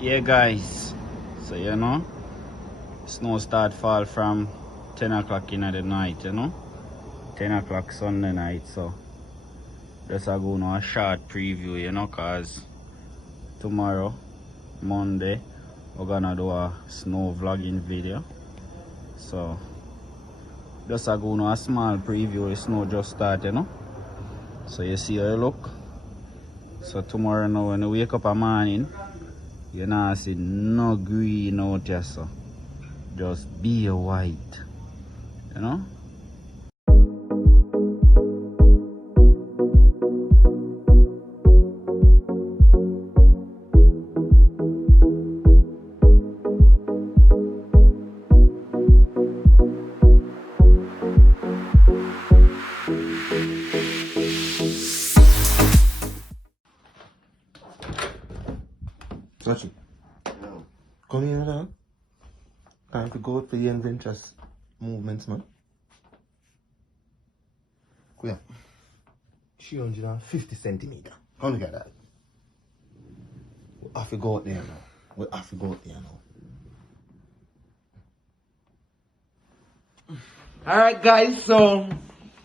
Yeah guys, so you know, snow start fall from 10 o'clock in the night, you know, 10 o'clock Sunday night. So just a go a short preview, you know, cause tomorrow, Monday, we're gonna do a snow vlogging video. So just a go a small preview. The snow just start, you know, so you see how it look. So tomorrow now when you wake up in the morning, you know see no green out here, so just be white, you know. Sachi, come here now. Time to go for the adventurous movements, man. Come here. 350 centimeter. Come look at that. We have to go out there now. We have to go out there now. Alright guys, so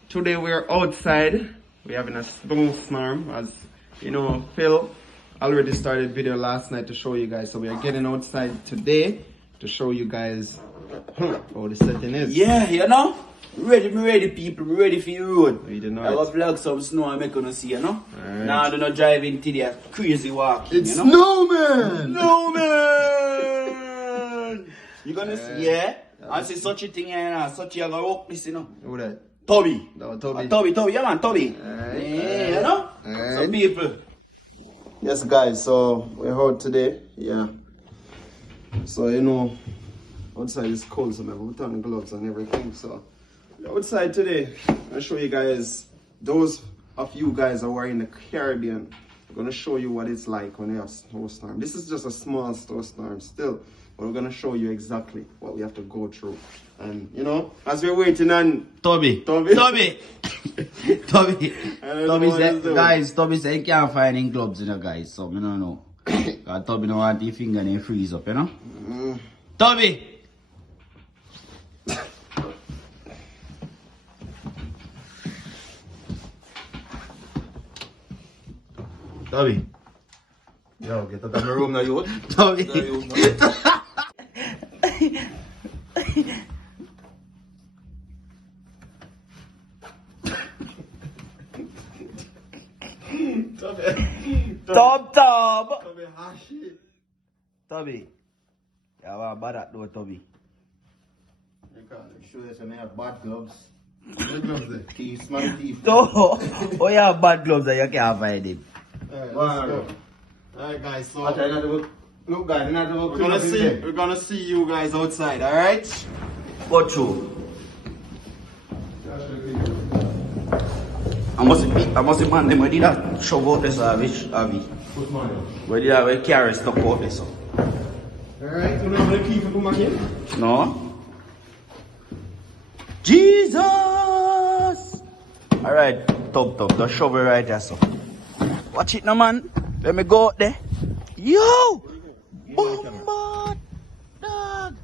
today we're outside. We're having a snowstorm, as you know. Phil already started video last night to show you guys, so we are getting outside today to show you guys how the setting is. Yeah, you know, ready people, ready for your road. We did not. I will vlog some snow and make you see, you know. Alright. Now do not drive into the crazy walking, It's you know. snowman! Snowman! You gonna see, yeah? I see such a thing here, you know, such a gonna walk this, you know. Who that? Toby. No, Toby. Toby, yeah man, Toby. Alright. Yeah, you know. Alright. Some people. Yes guys, so we're out today, yeah. So you know, outside is cold, so we have to put on gloves and everything. So we're outside today. I'll show you guys, those of you guys who are in the Caribbean, I'm gonna show you what it's like when they have snowstorm. This is just a small snowstorm still, but we're gonna show you exactly what we have to go through. And you know, as we're waiting on Toby. Toby. Toby don't know what said, he's doing. guys, Toby said he can't find any gloves, you know, guys. So, I don't know. Because Toby don't want his fingernail freeze up, you know. Toby! Toby. Yo, get out of my room now, you. Toby! Top! Toby, hush it. Toby. Yeah, what about that though, Toby? You can't show us when you have bad gloves. What gloves there? Teeth, small teeth. So, oh, you have bad gloves that you can't find him. Alright, Wow. let's go. Alright guys, so Watch, I not look. Look, guys, I not look. we're gonna see you guys outside, alright? Go through. I must be man them where did that shove out this Avi. Where did that carry stuck out this? Alright, you know how the key for come back in? No? Jesus! Alright, Tub, just shove it right there, so. Watch it now, man. Let me go out there. Yo! Bomba! Dog!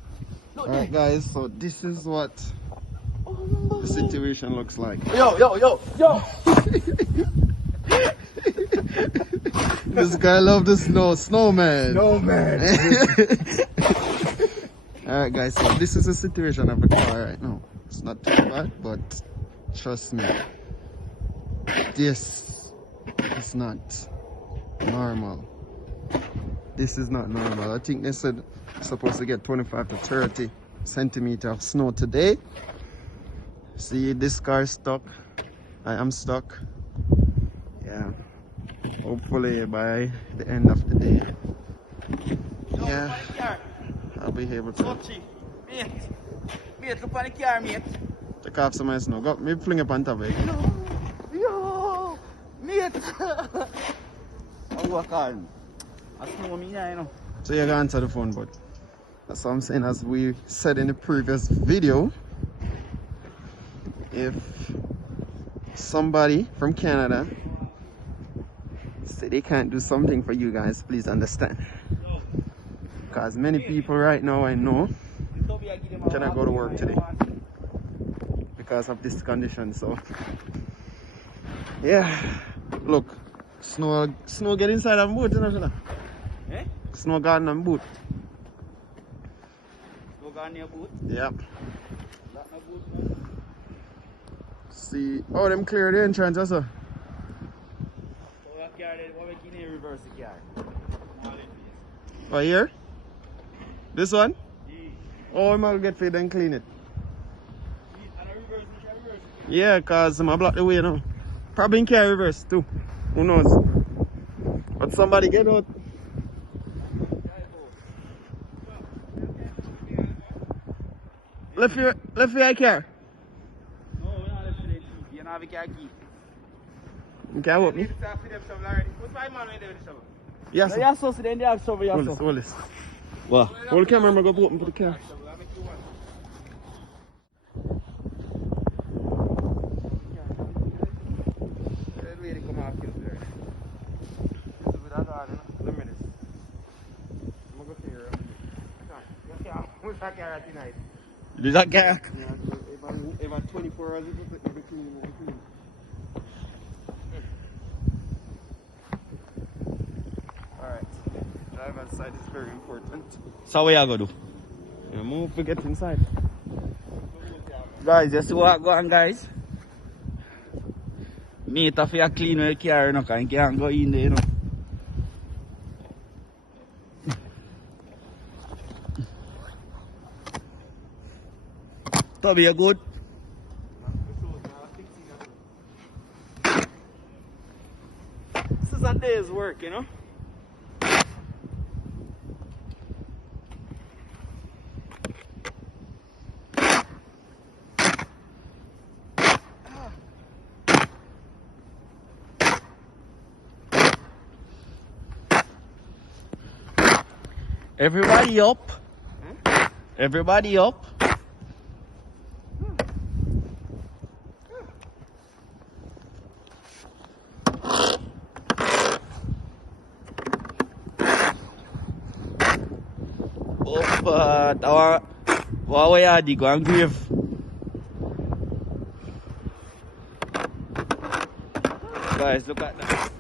Look Alright guys, so this is what the situation looks like. Yo! This guy loves the snowman. man. Alright guys, so this is the situation of the car right now. It's not too bad, but trust me, this is not normal. This is not normal. I think they said it's supposed to get 25 to 30 centimeters of snow today. See, this car is stuck. I am stuck. Yeah. Hopefully by the end of the day, yeah, I'll be able to Mate, look on the car, mate. take off some of the snow. Go, maybe fling it on top of it. Yo! Mate! I work hard. I snow me now, you know. So you can answer the phone, but that's what I'm saying. As we said in the previous video, if somebody from Canada say they can't do something for you guys, please understand. Because many people right now I know cannot go to work today because of this condition. So yeah, look, snow get inside of boot, you know. Eh? Snow garden and boot. Snow garden your boot? Yep. That no boot, man. See, oh, them clear the entrance also. So what we can reverse the car? Oh, here? This one? Oh, I'm gonna get fit and clean it. Yeah, cause I'm block the way now. Probably can reverse too. Who knows? But somebody get out. Left your car. No, we're not left for the you know we can't keep. You can't help me? Yes, sir. Yes, so then they have shovel, yes, Hold this, hold this. What? Hold the camera, I'm gonna go open for the car. Does that get? If I 24 hours, it'll be clean. Alright, driver's side is very important. So what you gonna do? Yeah, move to get inside. Guys, you see what go on, guys? Meet if you clean your car, you know, because you can't go in there, you know. Toby, you good? This is a day's work, you know? Everybody up? Huh? Everybody up? What way are you going to grave? Guys, look at that.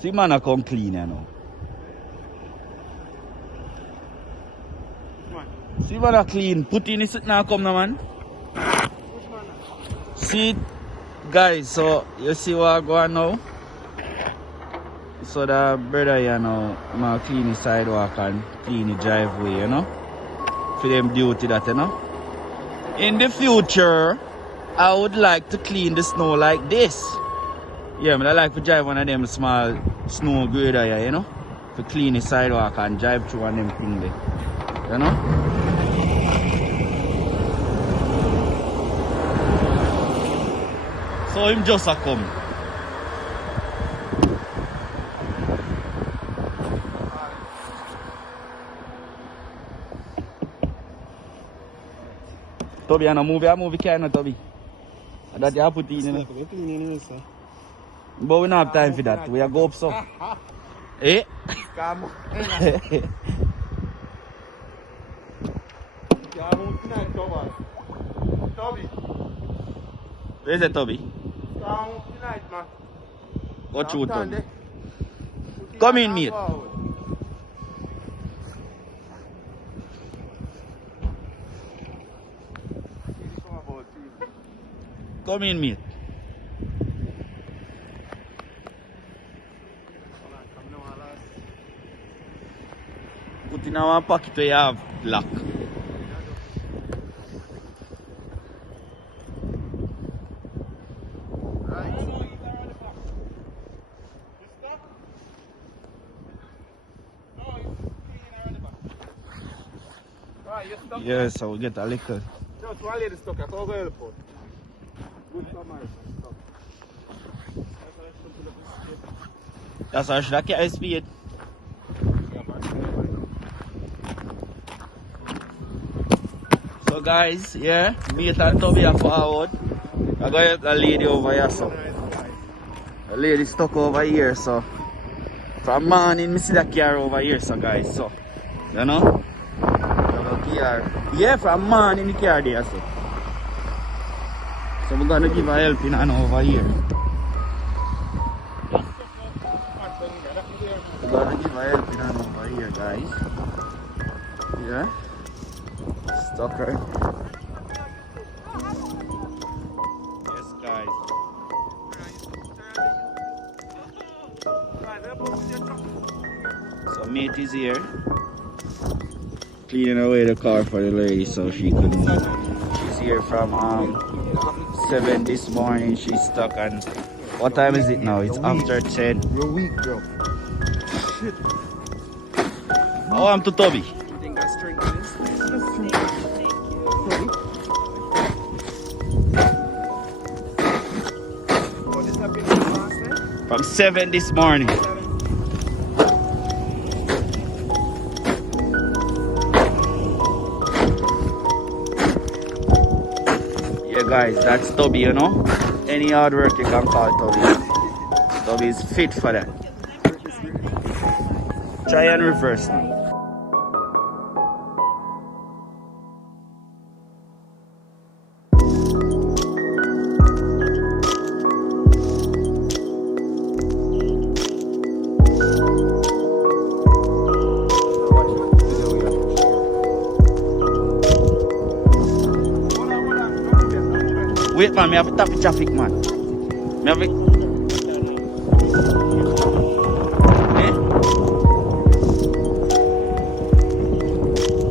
See, man, I come clean, you know. See, man, I clean. Put in this now, come now, man. See, guys, so you see what I go on now? So the brother, you know, I clean the sidewalk and clean the driveway, you know, for them duty that, you know. In the future, I would like to clean the snow like this. Yeah, I like to drive one of them small snow grader, yeah, you know, to clean the sidewalk and drive through one of them things there, you know. So him just a come. Toby, I move your car, Toby. That you put in, you know. But we don't have time for that. We are go up so. Eh? Come on. Toby. Where's it, Toby? Come tonight, man. Go through, Toby. Come in, mate. Come in, mate. Put in our pocket where you have lock. Yes, I will get a liquor. No, to lady stuck at all the airport. Good summer. That's why I should have kept his speed. So guys, yeah, mate and Toby are forward. I got a lady over here, so a lady stuck over here, so From morning, I see that car over here, so guys, so, you know? Yeah, from morning the car there, so. So we're gonna give a helping hand over here. We're gonna give a helping hand over here, guys. Yeah? Stuck right. Yes, guys. So mate is here. Cleaning away the car for the lady so she could move. She's here from 7 this morning. She's stuck and what time is it now? It's after 10. You're weak, bro. Shit. Oh, I'm to Toby. You think that's strength in this? What is happening last night? From 7 this morning. Yeah guys, that's Toby, you know. Any hard work you can call Toby. Toby is fit for that. Try and reverse now. Wait man, me have to tap the traffic man. Me have to... Eh?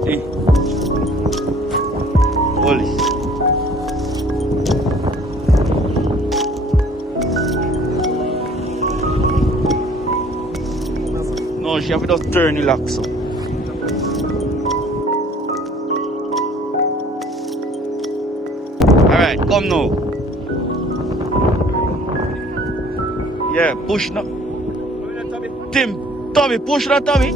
Eh? Police. No, she have to just turn the lock so. Alright, come now. Yeah, push now. Tim, Tommy, push now, Tommy.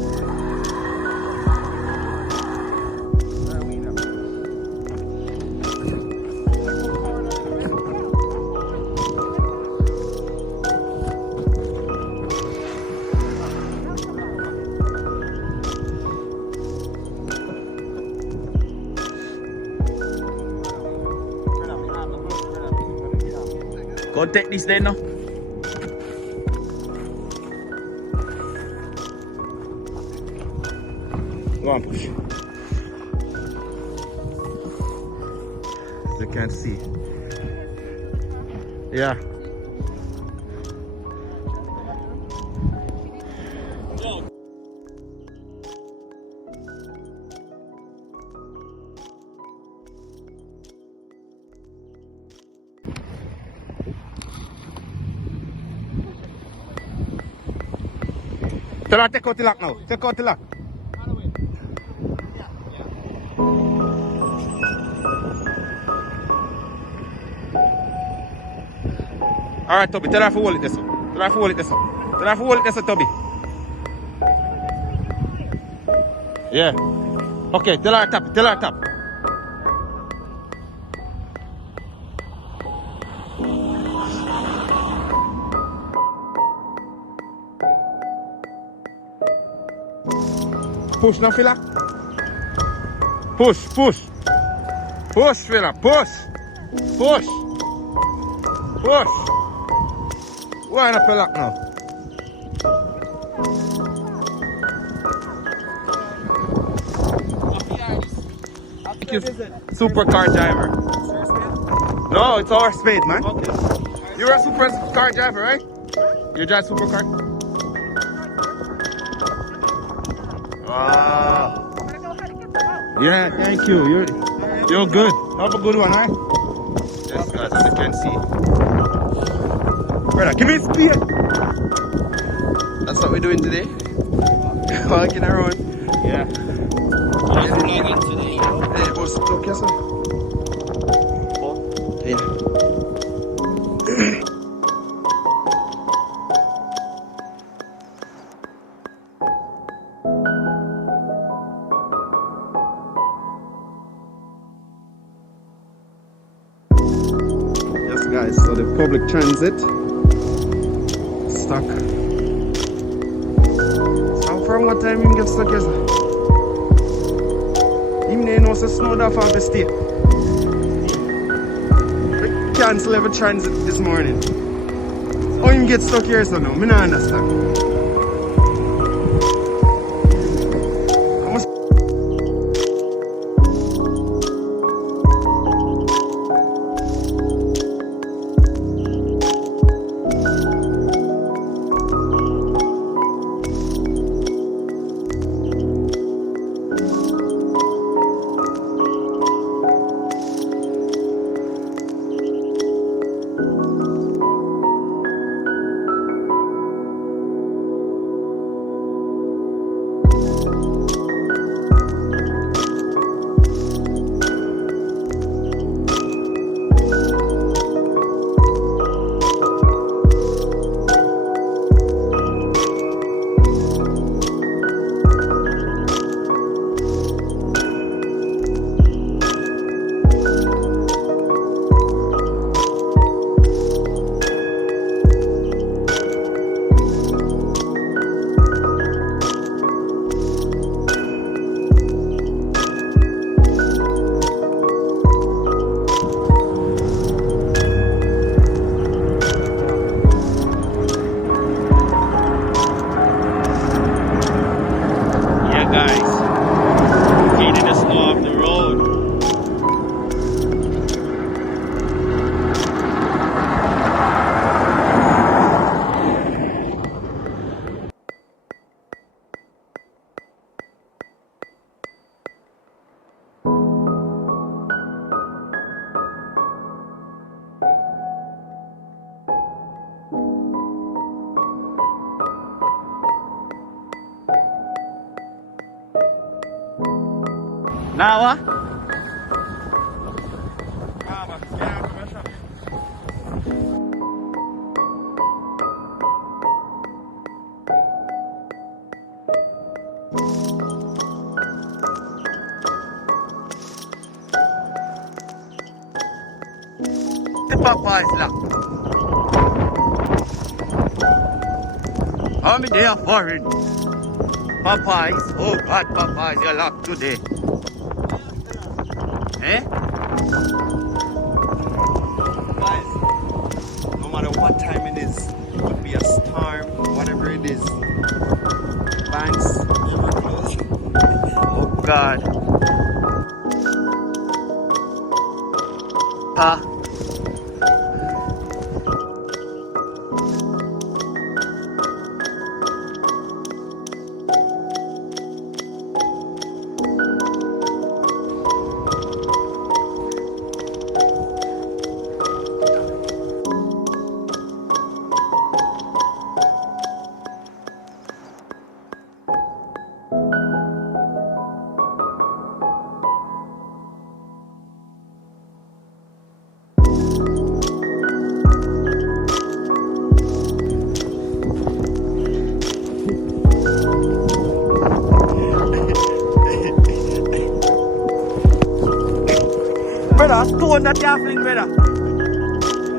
Go take this then now. Go on, push. They can't see. Yeah. Tell her take out the lock now. Take out the lock. Alright, Toby, tell her to hold it this up. Tell her to hold it this up. Tell her to hold it this up, Toby. Yeah. Okay, tell her tap. Tell her tap. Push now, fella. Push, push. Push, fella. Push. Push. Push. Why not pull up now? Thank you, supercar driver. No, it's our spade, man. Okay. You're a supercar driver, right? You drive supercar? Wow. Yeah, thank you. You're good. Have a good one, right? Yes, guys, as you can see. Brother, give me speed. That's what we're doing today. Walking around. Yeah. Vlogging today. Hey, boss, look, yes, sir. Yeah. Yes, guys, so the public transit stuck. from what time him get stuck here, sir? Him they know so snowed off the state. We cancel every transit this morning. How him get stuck here, sir, now? Me not understand. Now what? The Papa is locked. How many they are for it? Popeyes, oh God, Popeyes, you're locked today. Eh? Guys, no matter what time it is, it could be a storm, whatever it is, banks never close. Oh God. Ah. Brother, stone that you fling, brother.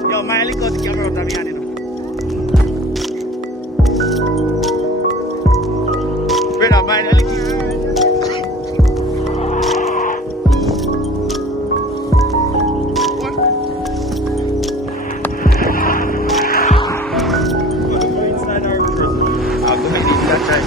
Yo, my lick out the camera out of me, you know. Brother, my lick. I'll go ahead and eat that time.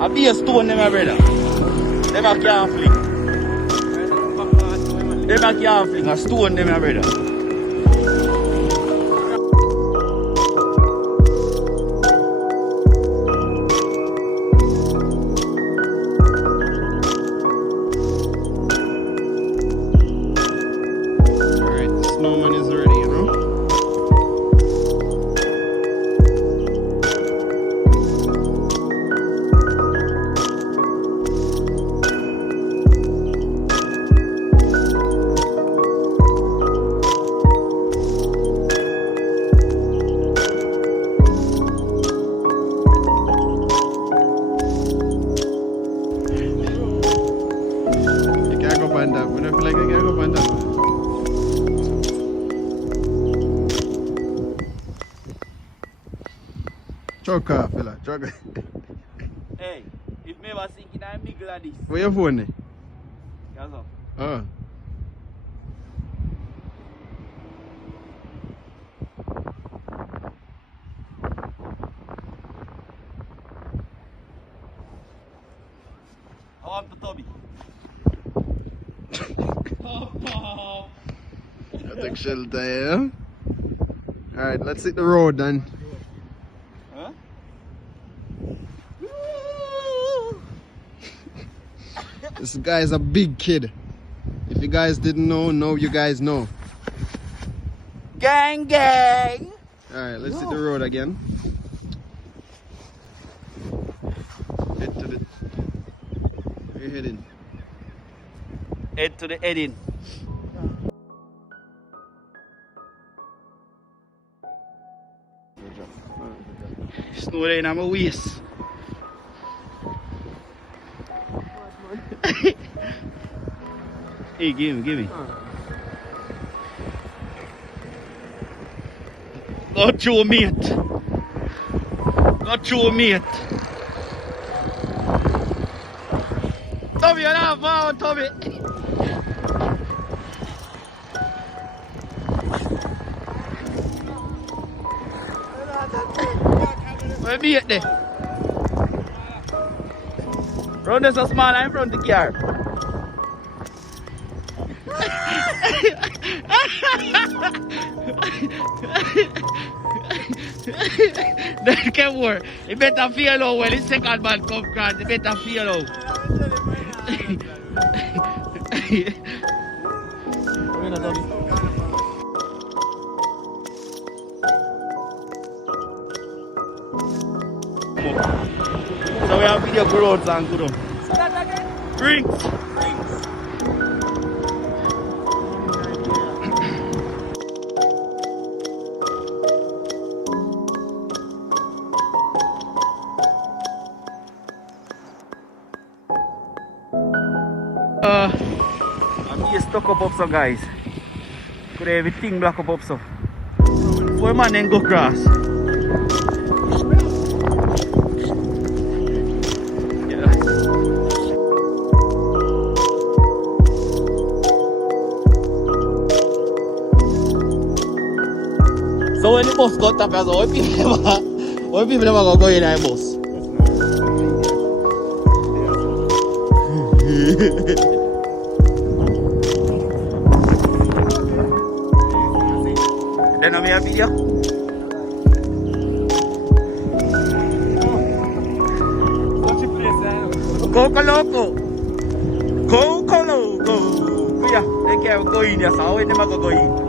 I be a stone them, my brother. Them a can't fling. Them a can't fling. A stone them, my brother. Snowman is ready, you know? Truck off, fella. Truck. Hey, if me ever sink in a middle of this. Where your phone there? Yes, sir. Oh. How up to Toby? I take shelter here. Alright, let's hit the road then. Huh? This guy's a big kid. If you guys didn't know, now you guys know. Gang, gang! Alright, let's hit the road again. Head to the... Where you heading? Head to the heading. Snow there in my waist. Hey, give me. Got you, mate. Tommy, you're not found, Tommy. Where be it there? Run this a small in front of the car. That can work. You better feel out when the second man come across. You better feel out. So we have video for roads and good on. Drinks. I'm here stuck up so guys. Could everything block up so. 4 man then go cross. So when the bus got up, what people never go in the bus? Then I'm here video. Coco Loco. Yeah, they can't go in there, so they never go in.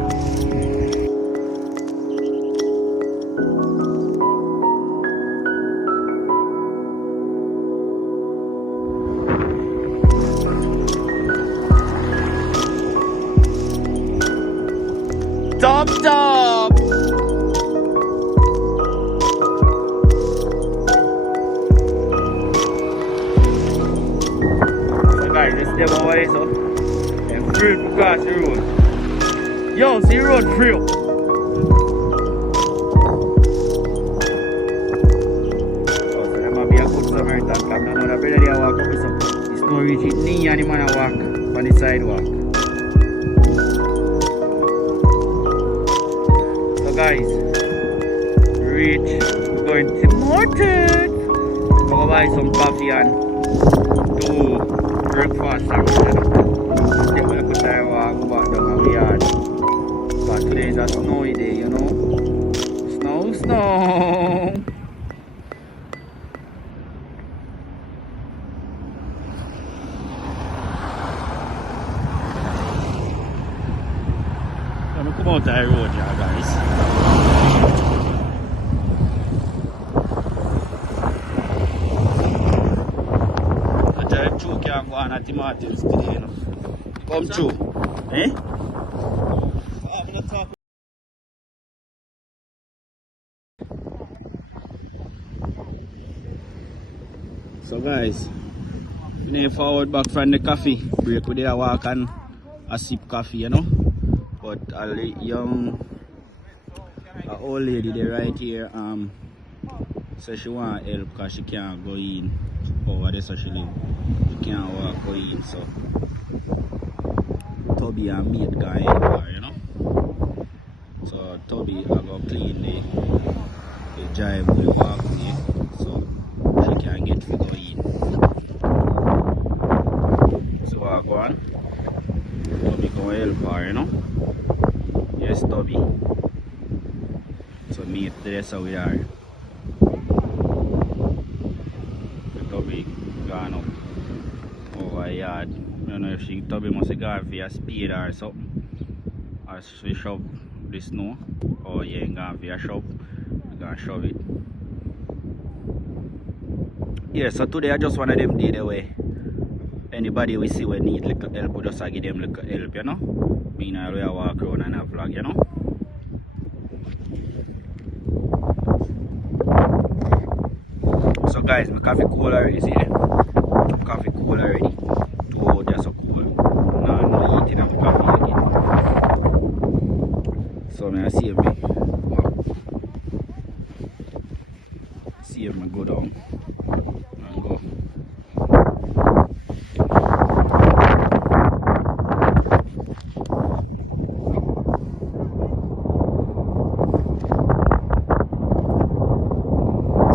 Top. So guys, let's step away so and free to cross the road. Yo, see the road free. So there might be a good Samaritan come. Now the brother there walk up with some. It's no reaching knee and the man walk on the sidewalk. Guys, reach, we're going to Morton. We're going to buy some coffee and do breakfast. Then we're going to walk back down the yard. But today is a snowy day, you know. Snow. I'm going to come out the road here, guys. Can't go on at the Martins today, you know. Come true. Eh? I'm gonna talk. So guys, we forward back from the coffee break. We did a walk and a sip coffee, you know. But a young old lady there right here So she want help because she can't go in over there, so she live. She can't walk go in, so Toby and mate gonna help her, you know. So Toby I go clean the driveway walkway so she can get to go in. So I go on. Toby gonna help her, you know. Yes, Toby. So mate there so with her. Toby gone up over yard. I don't know if Toby must have gone for a speed or something. Or she shove the snow. Oh yeah, gone for a shove. We're gonna shove it. Yeah, so today I just one of them day the way. Anybody we see we need little help, we just give them little help, you know. Meanwhile we walk around and have vlog, you know. So guys, my coffee cool already, see there? Coffee cool already. 2 hours just so cool. No eating of coffee again. So I see me. See me go down and go.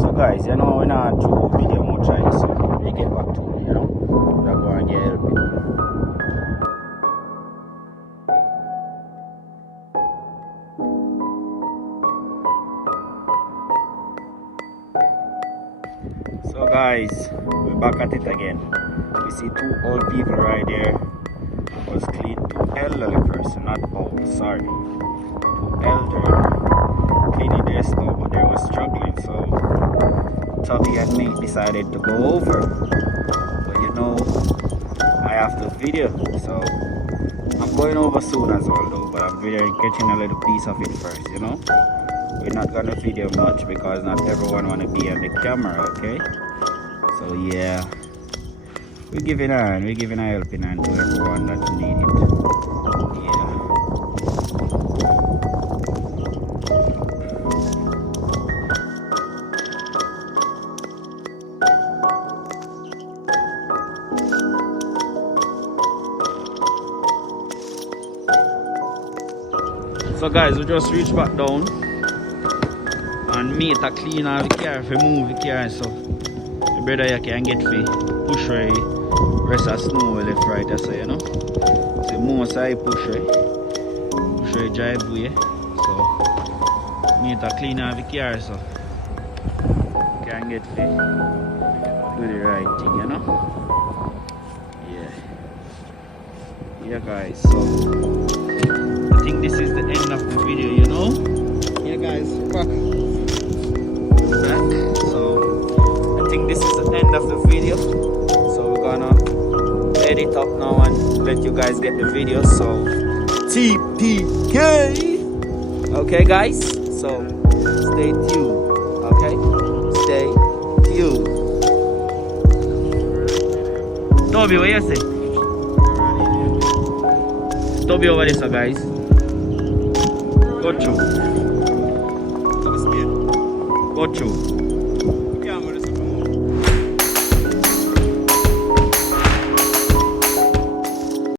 So guys, you know we're not do video much right, so we get back to it, you know. We're going to get helping. So guys, we're back at it again. We see 2 old people right there. Was clean, 2 elderly person, not old, sorry. 2 elderly cleaning their snow, but they were struggling, so Toby and me decided to go over. But you know, I have to video, so I'm going over soon as well though, but I'm getting a little piece of it first, you know. We're not gonna video much because not everyone wanna be on the camera, okay? So yeah, we're giving a helping hand to everyone that need it. Yeah. So guys, we just reached back down and mate a clean all the car for move the car, so the brother you can get for push away rest of snow left right there, so you know. So most I push away driveway, so mate a clean all the car, so can get for do the right thing, you know. Yeah guys, so I think this is the end of the video, you know. Yeah guys, back. So I think this is the end of the video, so we're gonna edit up now and let you guys get the video. So TPK, okay guys, so stay tuned, okay, stay tuned. Toby, what you say? Toby over there, so guys. Go through. Go through.